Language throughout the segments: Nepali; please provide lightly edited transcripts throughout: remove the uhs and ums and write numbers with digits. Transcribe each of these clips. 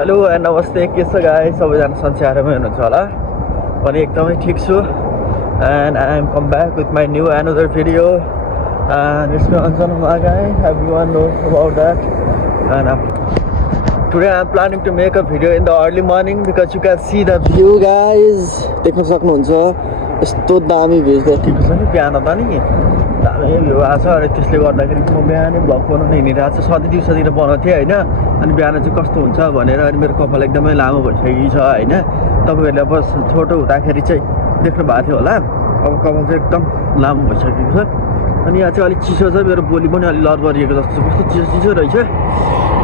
हेलो एन्ड नमस्ते, के छ गाइस? सबैजना सन्चै हुनुहुन्छ होला। पनि एकदमै ठिक छु and I am come back with my new another video and it's Anjan Magai. Everyone knows about that. And today I am planning to make a video in the early morning because you can see the view, guys. देख्न सक्नुहुन्छ यस्तो दामी भ्यू देखिएको छ नि बिहान त नि दामी भ्यू आएको छ। अनि त्यसले गर्दाखेरि म बिहानै भ्लग बनाउन हिँडिरहेको छु। सधैँ दिउँसोतिर बनाउँथेँ होइन। अनि बिहान चाहिँ कस्तो हुन्छ भनेर अनि मेरो कपाल एकदमै लामो भइसकेको छ होइन। तपाईँहरूले अब छोटो हुँदाखेरि चाहिँ देख्नु भएको थियो होला। अब कपाल चाहिँ एकदम लामो भइसकेको छ। अनि यहाँ चाहिँ अलिक चिसो छ, मेरो बोली पनि अलिक लरबरिएको जस्तो छ। कस्तो चिसो चिसो रहेछ,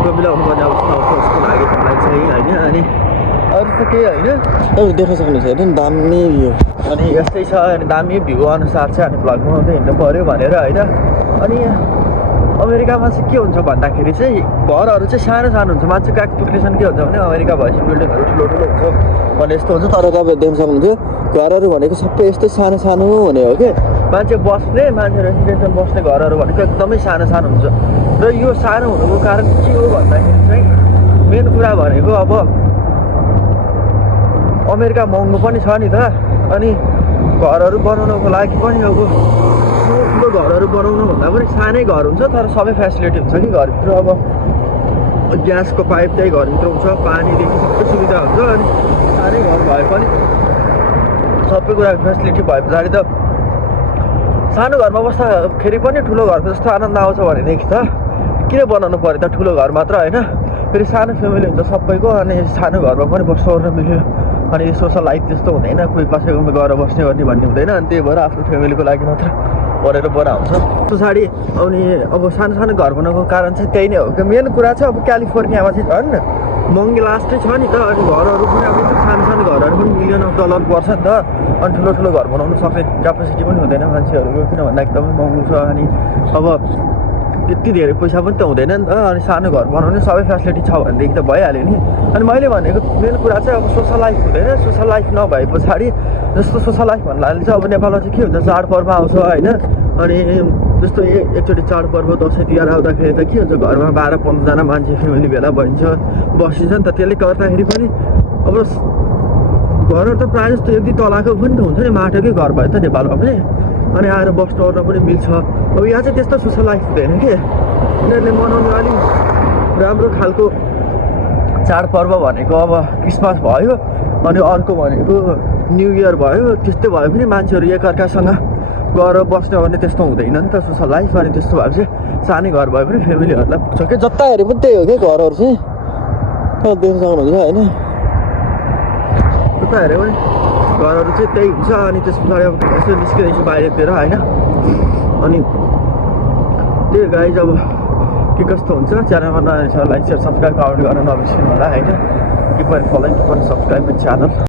कोही बेला आउनुपर्ने अवस्था आउँछ जस्तो लाग्यो मलाई चाहिँ होइन। अनि अरू त केही होइन, तपाईँ देख्न सक्नुहुन्छ होइन दामी भ्यू। अनि यस्तै छ। अनि दामी भ्यू अनुसार चाहिँ हामी भ्लग बनाउँदै हिँड्नु पऱ्यो भनेर होइन। अनि अमेरिकामा चाहिँ के हुन्छ भन्दाखेरि चाहिँ घरहरू चाहिँ सानो सानो हुन्छ। मान्छेको एक्सपेक्टेसन के हुन्छ भने अमेरिका भएपछि बिल्डिङहरू ठुलो ठुलो हुन्छ भने यस्तो हुन्छ। तर तपाईँ देख्न सक्नुहुन्छ घरहरू भनेको सबै यस्तै सानो सानो हुने हो कि। मान्छे बस्ने, मान्छे रेसिडेन्समा बस्ने घरहरू भनेको एकदमै सानो सानो हुन्छ। र यो सानो हुनुको कारण के हो भन्दाखेरि चाहिँ मेन कुरा भनेको अब अमेरिका महँगो पनि छ नि त। अनि घरहरू बनाउनको लागि पनि अब ठुलो घरहरू बनाउनु भन्दा पनि सानै घर हुन्छ, तर सबै फेसिलिटी हुन्छ कि घरभित्र। अब ग्यासको पाइप त्यही घरभित्र हुन्छ, पानीदेखि सबै सुविधा हुन्छ। अनि सानै घर भए पनि सबै कुराको फेसिलिटी भए पछाडि त सानो घरमा बस्दाखेरि पनि ठुलो घरको जस्तो आनन्द आउँछ भनेदेखि त किन बनाउनु पऱ्यो त ठुलो घर मात्र होइन। फेरि सानो फ्यामिली हुन्छ सबैको, अनि सानो घरमा पनि बस्नु ओर्नु मिल्यो। अनि सोसल लाइफ त्यस्तो हुँदैन, कोही कसैकोमा गएर बस्ने गर्ने भन्ने हुँदैन। अनि त्यही भएर आफ्नो फ्यामिलीको लागि मात्र परेर बनाउँछ पछाडि। अनि अब सानो सानो घर बनाउनुको कारण चाहिँ त्यही नै हो कि। मेन कुरा चाहिँ अब क्यालिफोर्नियामा चाहिँ झन् महँगी लास्टै छ नि त। अनि घरहरू पनि अब सानो सानो घरहरू पनि $1,000,000 पर्छ नि त। अनि ठुलो ठुलो घर बनाउनु सक्ने क्यापेसिटी पनि हुँदैन मान्छेहरूको, किन भन्दा एकदमै महँगो छ। अनि अब त्यति धेरै पैसा पनि त हुँदैन नि त। अनि सानो घर बनाउने सबै फेसिलिटी छ भनेदेखि त भइहाल्यो नि। अनि मैले भनेको मेन कुरा चाहिँ अब सोसल लाइफ हुँदैन। सोसल लाइफ नभए पछाडि जस्तो सोसल लाइफ भन्नाले चाहिँ अब नेपालमा चाहिँ के हुन्छ चाडपर्व आउँछ होइन। अनि जस्तो एकचोटि चाडपर्व दसैँ तिहार आउँदाखेरि त के हुन्छ घरमा 12-15जना मान्छे फ्यामिली भेला भइन्छ, बसिन्छ नि त। त्यसले गर्दाखेरि पनि अब घरहरू त प्रायः जस्तो एक दुई तलाको पनि त हुन्छ नि, माटोकै घर भयो त नेपालमा पनि। अनि आएर बस्नु ओर्न पनि मिल्छ। अब यहाँ चाहिँ त्यस्तो सोसल लाइफ हुँदैन कि। उनीहरूले मनाउने अलिक राम्रो खालको चाडपर्व भनेको अब क्रिसमस भयो, अनि अर्को भनेको न्यु इयर भयो। त्यस्तै भयो पनि मान्छेहरू एकअर्कासँग गएर बस्ने भने त्यस्तो हुँदैन नि त सोसल लाइफ। अनि त्यस्तो भएर चाहिँ सानै घर भयो पनि फ्यामिलीहरूलाई पुग्छ कि। जता हेऱ्यो पनि त्यही हो कि घरहरू चाहिँ देख्न सक्नुहुन्छ होइन। जता हेऱ्यो भने घरहरू चाहिँ त्यही हुन्छ। अनि त्यस पछाडि अब यसो निस्किँदैछु बाहिरतिर होइन। अनि त्यही गाइज अब के कस्तो हुन्छ च्यानलमा नयाँ छ लाइक सेयर सब्सक्राइब कमेन्ट गर्न नबिर्सिनु होला होइन। Keep on following, keep on subscribe my channel.